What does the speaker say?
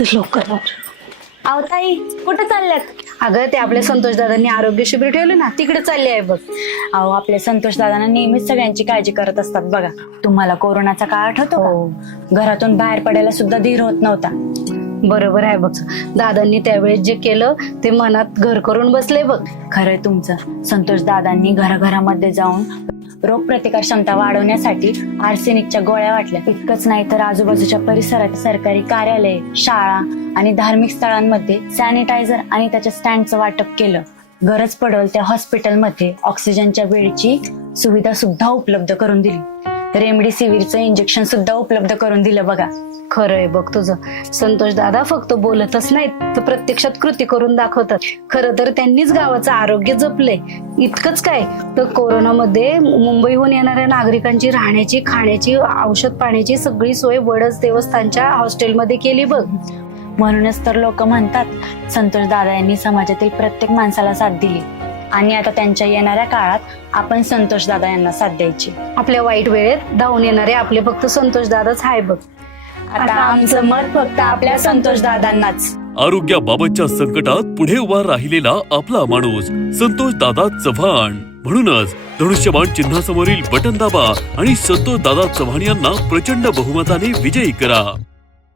लवकर अहो ताई, कुठं चालल्यात? अगं ते आपल्या संतोष दादांनी आरोग्य शिबिर ठेवलं ना, तिकडे चालले आहे बघ. अहो आपले संतोष दादांना नेहमीच सगळ्यांची काळजी करत असतात बघा. तुम्हाला कोरोनाचा काळ आठवतो का? घरातून बाहेर पडायला सुद्धा धीर होत नव्हता. बरोबर आहे बघ. दादांनी त्यावेळेस जे केलं ते मनात घर करून बसले बघ. खरंय तुमचं. संतोष दादांनी घराघरामध्ये जाऊन रोगप्रतिकार क्षमता वाढवण्यासाठी आर्सेनिकच्या गोळ्या वाटल्या. इतकंच नाही तर आजूबाजूच्या परिसरात सरकारी कार्यालय, शाळा आणि धार्मिक स्थळांमध्ये सॅनिटायझर आणि त्याच्या स्टँडचं वाटप केलं. गरज पडेल त्या हॉस्पिटलमध्ये ऑक्सिजनच्या बेडची सुविधा सुद्धा उपलब्ध करून दिली. रेमडेसिवीरचं इंजेक्शन सुद्धा उपलब्ध करून दिलं बघा. खरंय बघ तुझं. संतोष दादा फक्त बोलतच नाहीत, तर प्रत्यक्षात कृती करून दाखवतात. खरं तर त्यांनीच गावाचं आरोग्य जपलंय. इतकंच काय तर कोरोनामध्ये मुंबईहून येणाऱ्या नागरिकांची राहण्याची, खाण्याची, औषध पाण्याची सगळी सोय वडच देवस्थानच्या हॉस्टेलमध्ये केली बघ. म्हणूनच तर लोक म्हणतात संतोष दादा यांनी समाजातील प्रत्येक माणसाला साथ दिली आणि आता त्यांच्या येणाऱ्या काळात आपण संतोष दादा यांना साथ द्यायची. आपल्या वाईट वेळेत धावून येणारे आपले फक्त संतोष दादाच आहे बघ. आता आमचं मत फक्त आपल्या संतोष दादांनाच. आरोग्याबाबतच्या संकटात पुढे उभा राहिलेला आपला माणूस संतोष दादा चव्हाण. म्हणूनच धनुष्यबाण चिन्हासमोरील बटन दाबा आणि संतोष दादा चव्हाण यांना प्रचंड बहुमताने विजयी करा.